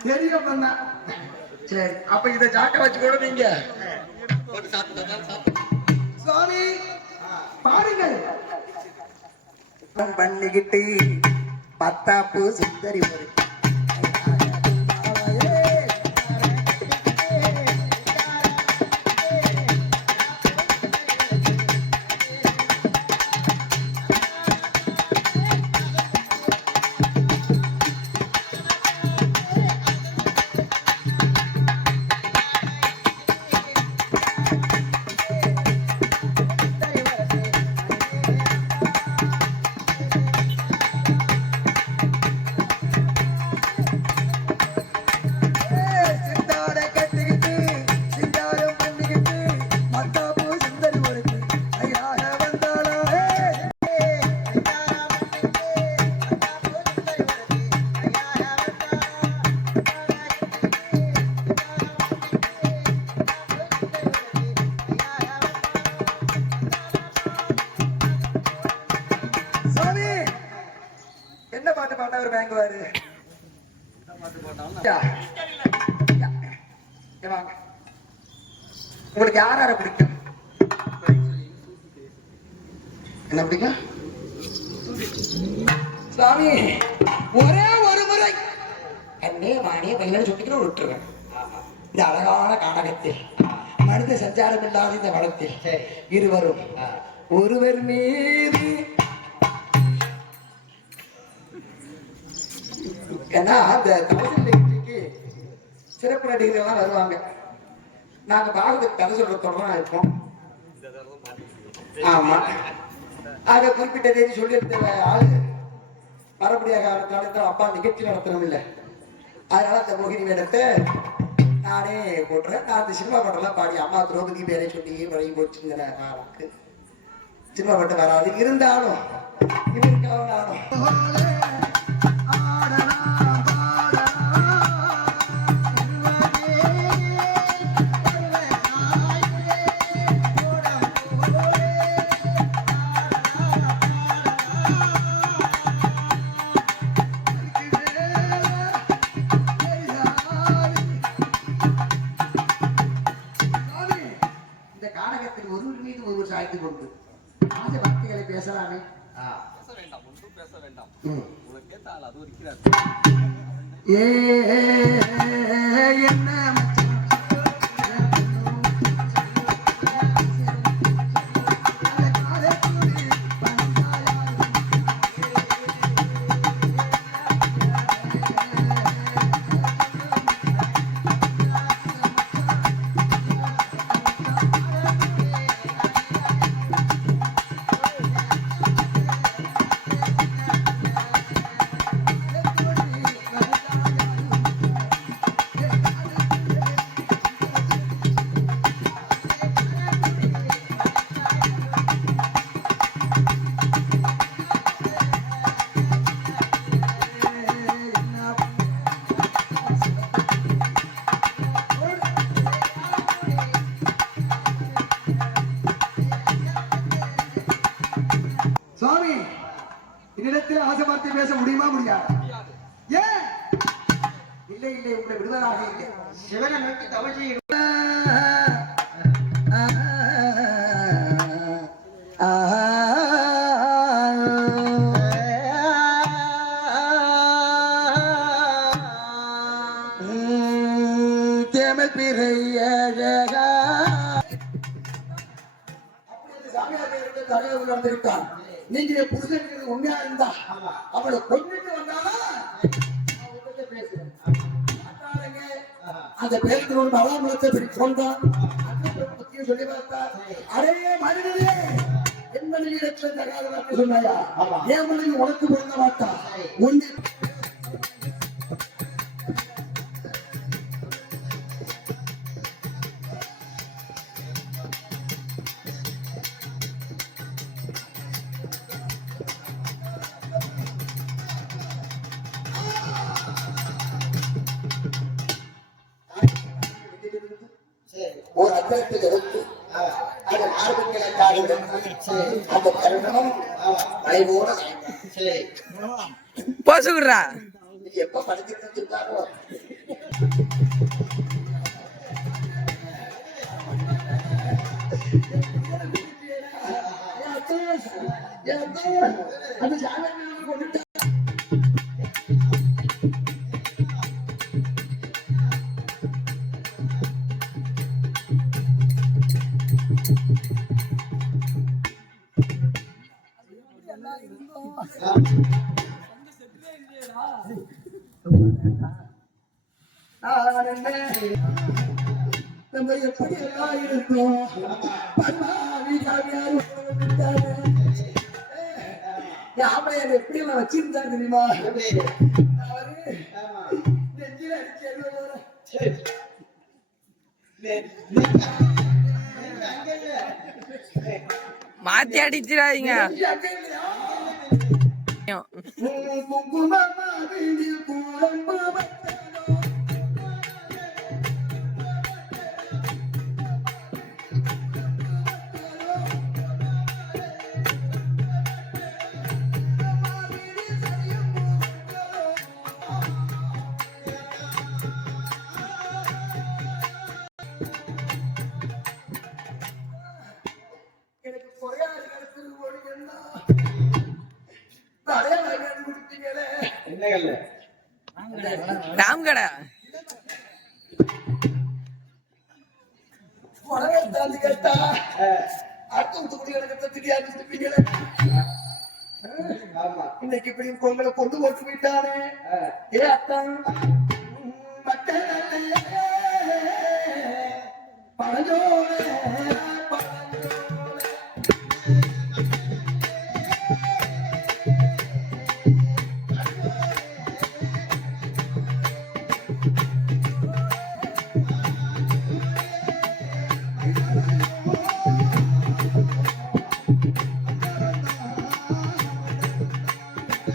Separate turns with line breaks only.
தெரிய பண்ணா சரி அப்ப இத ஜாக்க வச்சு கூட நீங்க. சாப்பிட்டு சாப்பிட்டு. சுவாமி பாருங்கள். பண்ணிக்கிட்டு பத்தாப்பு சுந்தரி ஒரு அவர் வாங்குவாரு. உங்களுக்கு யார் யாரை பிடிக்கும்? என்ன பிடிக்கும்? சுவாமி ஒரே ஒரு முறை கண்ணே வாணிய பையன் சுட்டிக்கிற விட்டுருவேன் இந்த அழகான கானகத்தில் மனித சஞ்சாரம் இல்லாத இந்த வளத்தில் இருவரும் ஒருவர் மீது ஏன்னா அந்த தமிழ் நிகழ்ச்சிக்கு சிறப்பு நடிகர்கள்லாம் வருவாங்க. நாங்க பாரதத்துக்கு கதை சொல்றதோட தான் இருப்போம். ஆமா. ஆக குறிப்பிட்ட தேதி சொல்லியிருந்த ஆளு மறுபடியாக காலத்தில் அப்பா நிகழ்ச்சி நடத்தணும் இல்லை. அதனால அந்த மோகினி வேடத்தை நானே போட்டுறேன். நான் அந்த சினிமா பாட்டெல்லாம் பாடி அம்மா திரௌபதி பேரை சொல்லி வழங்கி போச்சுங்கிற எனக்கு சினிமா பாட்டு வராது. இருந்தாலும் இவருக்காக நானும் சாய்ந்து கொண்டு. ஆசை வார்த்தைகளை பேசலாமே
பேச
என்னிடத்தில் ஆசை வார்த்தை பேச முடியுமா முடியாது? ஏன்? இல்லை இல்லை உங்களை விடுவதாக இல்லை. சிவனை நோக்கி தவசி தேமல் பிறை அழகா. நீங்க புருஷன் உண்மையா இருந்தா? அவளை கொண்டுட்டு வந்தாலும் பேசுறேன். அந்த பேருக்கு ஒரு பலாமலத்தை இப்படி சொன்னான் சொல்லி பார்த்தா அரே மனிதனே என் வார்த்தை சொன்னாயா? என் மனைவி உனக்கு பிறந்த மாட்டா உன்னை அந்த கருணம் மழை போல போசுக்குறா நம்ம எப்படி எல்லாம் இருந்தோம் பரமாவி எப்படி எல்லாம் தெரியுமா நெஞ்சில அடிச்சு
மாத்தி அடிச்சிடாதீங்க.
Yeah. ராம் கடை இன்னைக்கு இப்படி உங்களை கொண்டு போட்டு விட்டானே. ஏ அத்தான் பழஞ்சோ